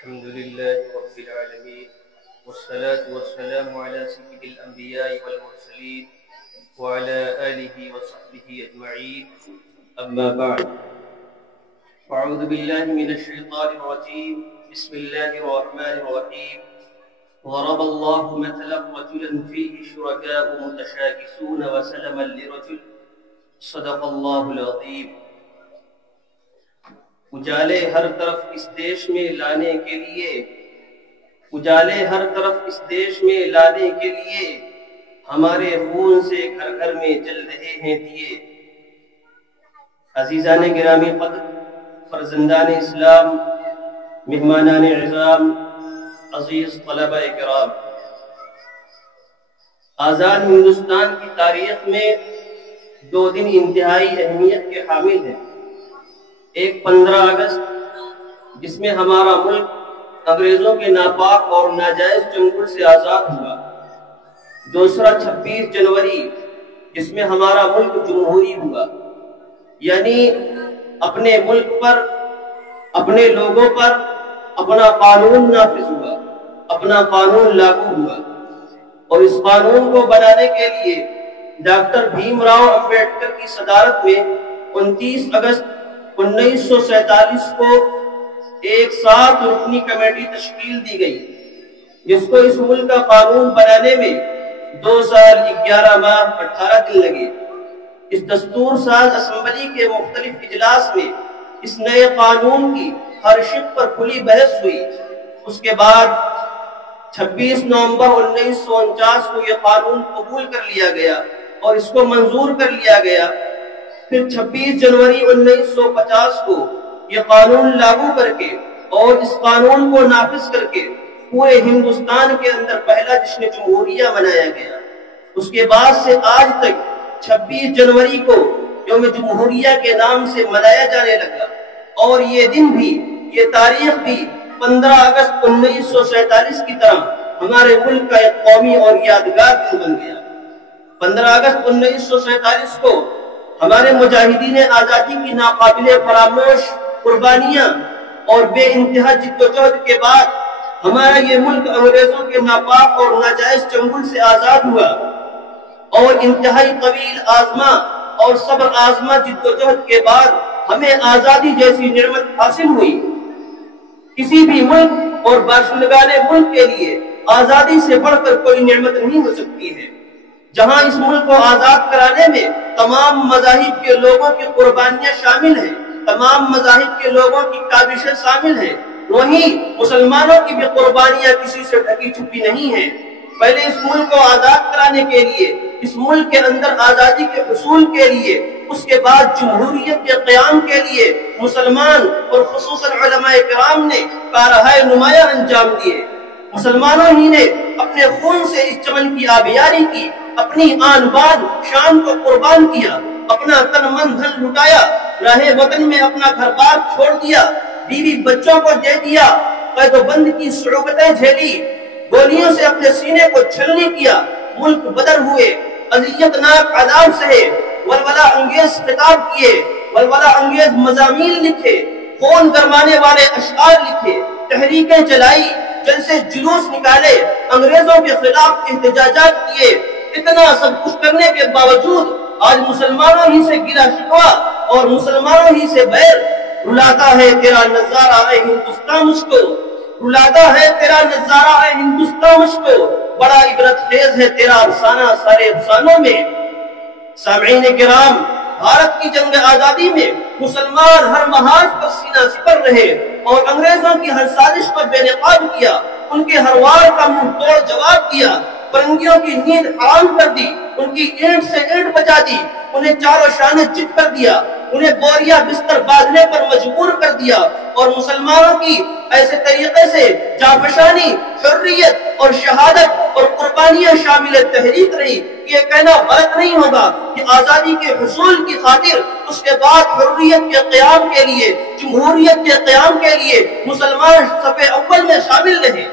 الحمد لله رب العالمين، والصلاة والسلام على سيد الأنبياء والمرسلين وعلى آله وصحبه أجمعين. أما بعد، أعوذ بالله من الشيطان الرجيم. بسم الله الرحمن الرحيم. ضرب الله مثلا رجلا فيه شركاء متشاكسون وسلما لرجل. صدق الله العظيم. اجالے ہر طرف اس دیش میں لانے کے لیے، اجالے ہر طرف اس دیش میں لانے کے لیے، ہمارے خون سے گھر گھر میں جل رہے ہیں دیے. عزیزان گرامی قدر، فرزندان اسلام، مہمانان اعظام، عزیز طلبہ کرام، آزاد ہندوستان کی تاریخ میں دو دن انتہائی اہمیت کے حامل ہیں. ایک 15 اگست جس میں ہمارا ملک انگریزوں کے ناپاک اور ناجائز چنگل سے آزاد ہوا. دوسرا 26 جنوری جس میں ہمارا ملک جمہوری ہوا، یعنی اپنے ملک پر، اپنے لوگوں پر اپنا قانون نافذ ہوا، اپنا قانون لاگو ہوا. اور اس قانون کو بنانے کے لیے ڈاکٹر بھیم راؤ امبیڈکر کی صدارت میں 29 اگست 1947 کو ایک 7 رکنی کمیٹی تشکیل دی گئی، جس کو اس ملک کا قانون بنانے میں 2 سال 11 ماہ 18 دن لگے. اس دستور ساز اسمبلی کے مختلف اجلاس میں اس نئے قانون کی ہر شق پر کھلی بحث ہوئی. اس کے بعد 26 نومبر 1949 کو یہ قانون قبول کر لیا گیا اور اس کو منظور کر لیا گیا. پھر 26 جنوری 1950 کو یہ قانون لاگو کر کے اور اس قانون کو نافذ کر کے پورے ہندوستان کے اندر پہلا جشن جمہوریہ منایا گیا. اس کے بعد سے آج تک 26 جنوری کو یوم جمہوریہ کے نام سے منایا جانے لگا. اور یہ دن بھی، یہ تاریخ بھی 15 اگست 1947 کی طرح ہمارے ملک کا ایک قومی اور یادگار دن بن گیا. 15 اگست 1947 کو ہمارے مجاہدین آزادی کی ناقابل فراموش قربانیاں اور بے انتہا جد و جہد کے بعد ہمارا یہ ملک انگریزوں کے ناپاک اور ناجائز چنگل سے آزاد ہوا. اور انتہائی طویل آزما اور صبر آزما جد و جہد کے بعد ہمیں آزادی جیسی نعمت حاصل ہوئی. کسی بھی ملک اور باشندگان ملک کے لیے آزادی سے بڑھ کر کوئی نعمت نہیں ہو سکتی ہے. جہاں اس ملک کو آزاد کرانے میں تمام مذاہب کے لوگوں کی قربانیاں شامل ہیں، تمام مذاہب کے لوگوں کی کاوشیں شامل ہیں، وہیں مسلمانوں کی بھی قربانیاں کسی سے ڈھکی چھپی نہیں ہیں. پہلے اس ملک کو آزاد کرانے کے لیے، اس ملک کے اندر آزادی کے حصول کے لیے، اس کے بعد جمہوریت کے قیام کے لیے مسلمان اور خصوصاً علماء کرام نے کارہائے نمایاں انجام دیے. مسلمانوں ہی نے اپنے خون سے اس چمن کی آبیاری کی، اپنی آن بان شان کو قربان کیا، اپنا تن من دھن لٹایا، راہ وطن میں اپنا گھر بار چھوڑ دیا، بیوی بچوں کو دے دیا، قید و بند کی صعوبتیں جھیلی، گولیوں سے اپنے سینے کو چھلنی کیا، ملک بدر ہوئے، اذیت ناک عذاب سہے، ولولہ انگیز خطاب کیے، ولولہ انگیز مضامین لکھے، خون گرمانے والے اشعار لکھے، تحریکیں چلائی، جلسے جلوس نکالے، انگریزوں کے خلاف احتجاجات کیے. اتنا سب کچھ کرنے کے باوجود آج مسلمانوں ہی سے گلا شکوا اور مسلمانوں ہی سے بیر. رلاتا ہے تیرا نظارہ اے ہندوستان مجھ کو، رلاتا ہے تیرا نظارہ اے ہندوستان مجھ کو، بڑا عبرت خیز ہے تیرا افسانہ سارے افسانوں میں. سامعین کرام، بھارت کی جنگ آزادی میں مسلمان ہر محاذ پر سینہ سپر رہے اور انگریزوں کی ہر سازش پر بے نقاب کیا، ان کے ہر وار کا منہ توڑ جواب دیا، پرنگیوں کی نیند حرام کر دی، ان کی اینٹ سے اینٹ بچا دی، انہیں چاروں شانے چت کر دیا، انہیں بوریا بستر باندھنے پر مجبور کر دیا. اور مسلمانوں کی ایسے طریقے سے جانفشانی، حریت اور شہادت اور قربانیاں شامل تحریک رہی کہ یہ کہنا غلط نہیں ہوگا کہ آزادی کے حصول کی خاطر اس کے بعد حریت کے قیام کے لیے، جمہوریت کے قیام کے لیے مسلمان صف اول میں شامل رہے.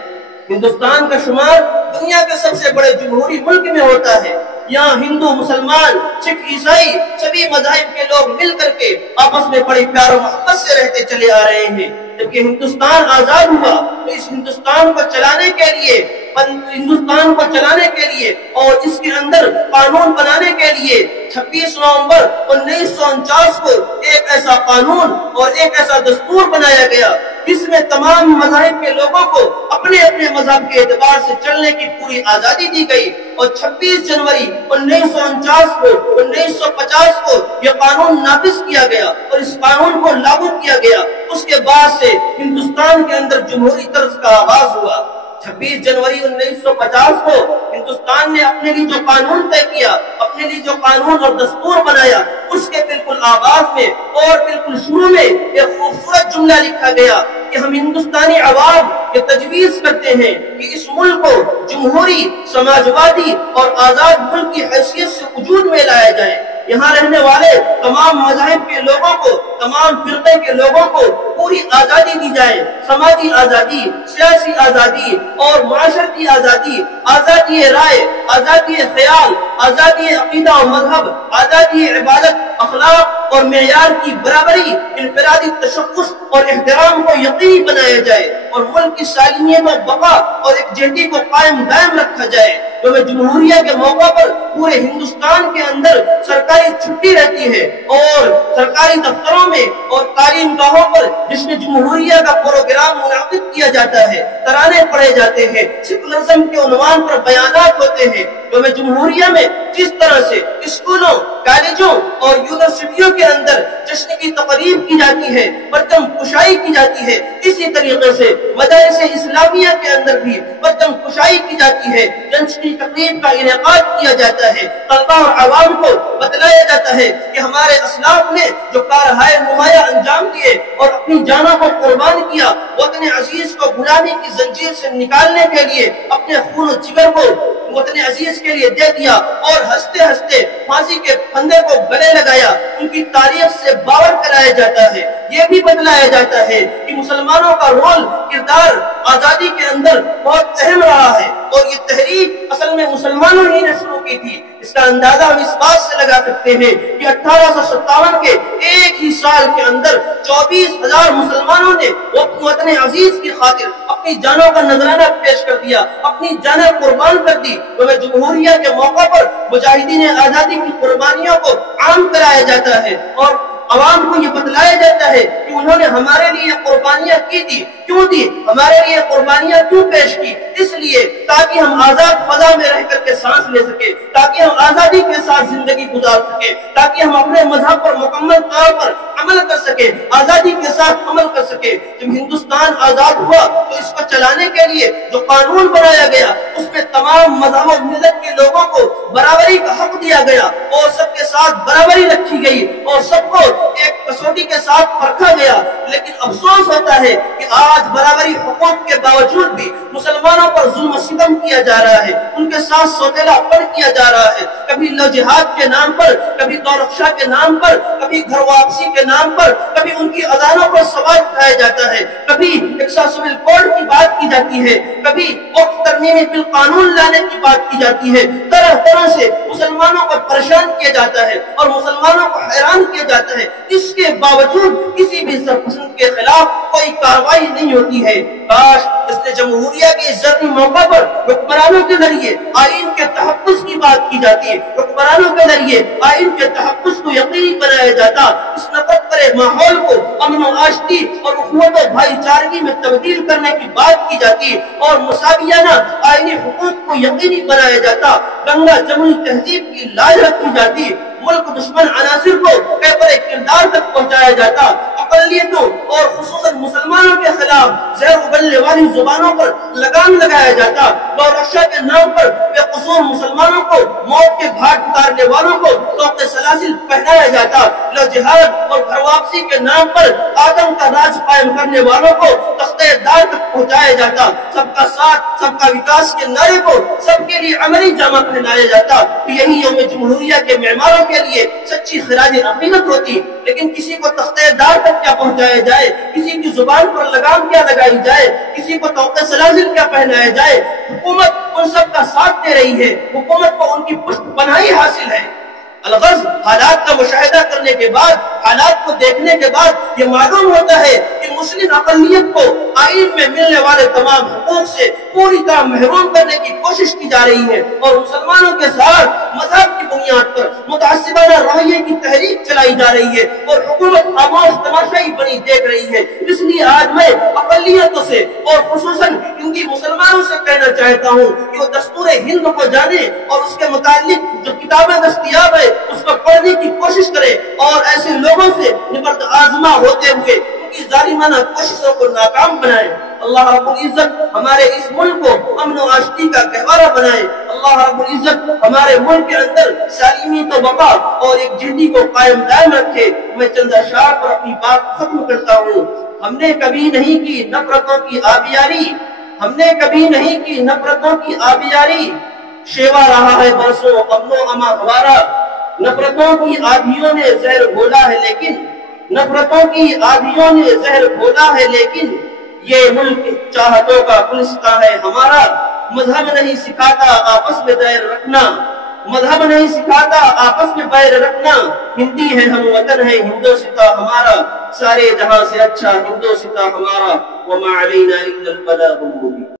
ہندوستان کا شمار دنیا کے سب سے بڑے جمہوری ملک میں ہوتا ہے. یہاں ہندو، مسلمان، سکھ، عیسائی سبھی مذاہب کے لوگ مل کر کے آپس میں بڑی پیار و محبت سے رہتے چلے آ رہے ہیں. جبکہ ہندوستان آزاد ہوا اس ہندوستان کو چلانے کے لیے اور اس کے اندر قانون بنانے کے لیے 26 نومبر 1949 کو ایک ایسا قانون اور ایک ایسا دستور بنایا گیا جس میں تمام مذاہب کے لوگوں کو اپنے اپنے مذہب کے اعتبار سے چلنے کی پوری آزادی دی گئی اور 26 جنوری 1950 کو یہ قانون نافذ کیا گیا اور اس قانون کو لاگو کیا گیا۔ اس کے بعد سے ہندوستان کے اندر جمہوری طرز کا آغاز ہوا۔ 26 جنوری 1950 کو ہندوستان نے اپنے لیے جو قانون طے کیا، اپنے لیے جو قانون اور دستور بنایا، اس کے بالکل آغاز میں اور بالکل شروع میں ایک خوبصورت جملہ لکھا گیا کہ ہم ہندوستانی عوام یہ تجویز کرتے ہیں کہ اس ملک کو جمہوری، سماجوادی اور آزاد ملک کی حیثیت سے وجود میں لایا جائے۔ یہاں رہنے والے تمام مذاہب کے لوگوں کو، تمام فرقے کے لوگوں کو پوری آزادی دی جائے، سماجی آزادی، سیاسی آزادی اور معاشرتی آزادی، آزادی رائے، آزادی خیال، آزادی عقیدہ و مذہب، آزادی عبادت، اخلاق اور معیار کی برابری، انفرادی تشخص اور احترام کو یقینی بنایا جائے اور ملک کی سالمیت و بقا اور یکجہتی کو قائم دائم رکھا جائے۔ یوم جمہوریہ کے موقع پر پورے ہندوستان کے اندر سرکاری چھٹی رہتی ہے اور سرکاری دفتروں میں اور تعلیم گاہوں پر جشن جمہوریہ کا پروگرام منعقد کیا جاتا ہے، ترانے پڑھے جاتے ہیں، سیکولرزم کے عنوان پر بیانات ہوتے ہیں۔ یوم جمہوریہ میں جس طرح سے اسکولوں، کالجوں اور یونیورسٹیوں کے اندر جشن کی تقریب کی جاتی ہے، پرچم کشائی کی جاتی ہے، اسی طریقے سے مدارس اسلامیہ کے اندر بھی پرچم کشائی کی جاتی ہے، جشن کی تقریب کا انعقاد کیا جاتا ہے۔ طلبہ اور عوام کو بتلایا جاتا ہے کہ ہمارے اسلاف نے جو کارہائے نمایاں انجام دیے اور اپنی جانوں کو قربان کیا، وطن عزیز کو غلامی کی زنجیر سے نکالنے کے لیے اپنے خون و جگر کو وطن عزیز کے لیے دے دیا اور ہنستے ہنستے پھانسی کے پھندے کو گلے لگایا، ان کی تاریخ سے باور کرایا جاتا ہے۔ یہ بھی بتلایا جاتا ہے کہ مسلمانوں کا رول، کردار آزادی کے اندر بہت اہم رہا ہے اور یہ تحریک اصل میں مسلمانوں ہی نے شروع کی تھی۔ اس کا اندازہ ہم اس بات سے لگا سکتے ہیں کہ 1857 کے ایک ہی سال کے اندر 24,000 مسلمانوں نے وطن عزیز کی خاطر اپنی جانوں کا نذرانہ پیش کر دیا، اپنی جانیں قربان کر دی۔ یوم جمہوریہ کے موقع پر مجاہدین آزادی کی قربانیوں کو عام کرایا جاتا ہے اور عوام کو یہ بتلایا جاتا ہے کہ انہوں نے ہمارے لیے قربانیاں کی تھی، کیوں دی، ہمارے لیے قربانیاں کیوں پیش کی، اس لیے تاکہ ہم آزاد فضا میں رہ کر کے سانس لے سکے، تاکہ ہم آزادی کے ساتھ زندگی گزار سکے، تاکہ ہم اپنے مذہب پر مکمل طور پر عمل کر سکے، آزادی کے ساتھ عمل کر سکے۔ جب ہندوستان آزاد ہوا تو اس کو چلانے کے لیے جو قانون بنایا گیا اس میں تمام مذہب و ملت کے لوگوں کو برابری کا حق دیا گیا اور سب کے ساتھ برابری رکھی گئی اور سب کو ایک کسوٹی کے ساتھ پرکھا گیا۔ لیکن افسوس ہوتا ہے کہ آج برابری حقوق کے باوجود بھی مسلمانوں پر ظلم و ستم کیا جا رہا ہے، ان کے ساتھ سوتیلا پن کیا جا رہا ہے، کبھی لو جہاد کے نام پر، کبھی دورخشا کے نام پر، کبھی گھر واپسی کے نام پر، کبھی ان کی اذانوں پر سوال اٹھایا جاتا ہے، کبھی ایکسا سول کوڈ کی بات کی جاتی ہے، کبھی وقت ترمیمی بل قانون لانے کی بات کی جاتی ہے۔ طرح طرح سے مسلمانوں کو پریشان کیا جاتا ہے اور مسلمانوں کو حیران کیا جاتا ہے، اس کے باوجود کسی بھی سرپسند کے خلاف کوئی کارروائی نہیں ہوتی ہے۔ کاش اس نے جمہوریہ کے اس زرعی موقع پر حکمرانوں کے ذریعے آئین کے تحفظ کی بات کی جاتی ہے، حکمرانوں کے ذریعے آئین کے تحفظ کو یقینی بنایا جاتا، اس نفرت بھرے ماحول کو امن و آشتی اور اخوت و بھائی چارگی میں تبدیل کرنے کی بات کی جاتی اور مساویانہ آئینی حقوق کو یقینی بنایا جاتا، گنگا جمنی تہذیب کی لاج رکھی جاتی، ملک دشمن عناصر کو پیپر کردار تک پہنچایا جاتا، اقلیتوں اور خصوصاً مسلمانوں کے خلاف زہر اگلنے والی زبانوں پر لگام لگایا جاتا، دورخشا کے نام پر بے قصور مسلمانوں کو موت کے گھاٹ اتارنے والوں کو طوق سلاسل پہنایا جاتا، لو جہاد اور گھر واپسی کے نام پر آدم کا راج قائم کرنے والوں کو تختہ دار تک پہنچایا جاتا، سب کا ساتھ سب کا وکاس کے نعرے کو سب کے لیے عملی جامہ پہنایا جاتا۔ یہی یوم جمہوریہ کے معماروں کے لیے سچی خراج عقیدت ہوتی، لیکن کسی کو تختہ دار تک کیا پہنچایا جائے، کسی کی زبان پر لگام کیا لگائی جائے، کسی کو طوق سلاسل کیا پہنایا جائے۔ حکومت ان سب کا ساتھ دے رہی ہے، حکومت کو ان کی پشت پناہی حاصل ہے۔ الغرض حالات کا مشاہدہ کرنے کے بعد، حالات کو دیکھنے کے بعد یہ معلوم ہوتا ہے کہ مسلم اقلیت کو آئین میں ملنے والے تمام حقوق سے پوری طرح محروم کرنے کی کوشش کی جا رہی ہے، اور مسلمانوں کے ساتھ مذہب کی بنیاد پر متعصبانہ رویے کی تحریک چلائی جا رہی ہے، اور حکومت خاموش تماشائی بنی دیکھ رہی ہے۔ اس لیے آج میں اقلیتوں سے اور خصوصاً کیونکہ مسلمانوں سے کہنا چاہتا ہوں کہ وہ دستور ہند کو جانے اور اس کے متعلق جو کتابیں دستیاب ہے اس کو پڑھنے کی کوشش کرے، اور ایسے لوگوں سے نبرد آزما ہوتے ہوئے ان کی ظالمانہ کوششوں کو ناکام بنائے۔ اللہ رب العزت ہمارے اس ملک کو امن و آشتی کا گہوارہ بنائے۔ اللہ رب العزت ہمارے ملک کے اندر سالمیت و بقا اور ایک جہدی کو قائم دائم رکھے۔ میں چند اشعار پر اپنی بات ختم کرتا ہوں۔ ہم نے کبھی نہیں کی نفرتوں کی آبیاری، ہم نے کبھی نہیں کی نفرتوں کی آبیاری، شیوا رہا ہے برسوں امن و اما ہمارا۔ نفرتوں کی آدھیوں نے زہر گھولا ہے لیکن، نفرتوں کی آدھیوں نے زہر گھولا ہے لیکن، یہ ملک چاہتوں کا گلستان ہے ہمارا۔ مذہب نہیں سکھاتا آپس میں بیر رکھنا، مذہب نہیں سکھاتا آپس میں بیر رکھنا، ہندی ہے ہم وطن ہے ہندوستہ ہمارا، سارے جہاں سے اچھا ہندوستہ ہمارا، وما علینا الا البلاغ المبین۔